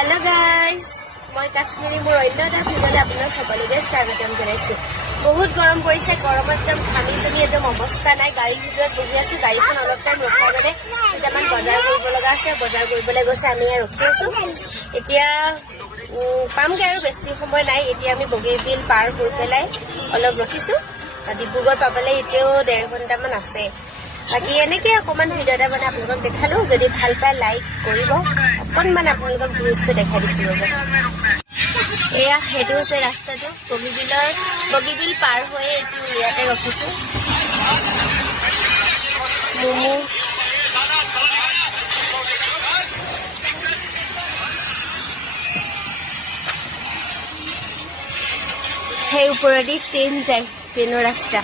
Hello guys मैं काश्मीरी मोर अन्य এটা ভিডিওতে আপোনাক সকলোকে স্বাগতম জনাইছো। বহুত গৰম পৰিছে, গৰমত একদম ঘামি জমি একদম অৱস্থা নাই। গাড়ীৰ ভিতৰত বহি আছো, গাড়ীখন অলপ টাইম ৰখাৰ বাবে কেইটামান বজাৰ কৰিব লগা আছে। বজাৰ কৰিবলৈ গৈছে, আমি ৰখি আছো। এতিয়া পামগে আৰু বেছি সময় নাই। এতিয়া আমি বগীবিল পাৰ হৈ পেলাই অলপ ৰখিছো। ডিব্ৰুগড় পাবলৈ এতিয়াও 1.5 ঘণ্টামান আছে। বাকি এনেকে অকমান ভিডিও এটা মানে আপোনালোকক দেখালো। যদি ভাল পায় লাইক কৰিব, অকণমান আপোনালোকক ভিউজটো দেখাই দিছো। এয়া সেইটো হৈছে ৰাস্তাটো। বগীবিল পাৰ হৈ এইটো ইয়াতে ৰখিছো। মমো সেই ওপৰেদি ট্ৰেইন যায়, ট্ৰেইনৰ ৰাস্তা।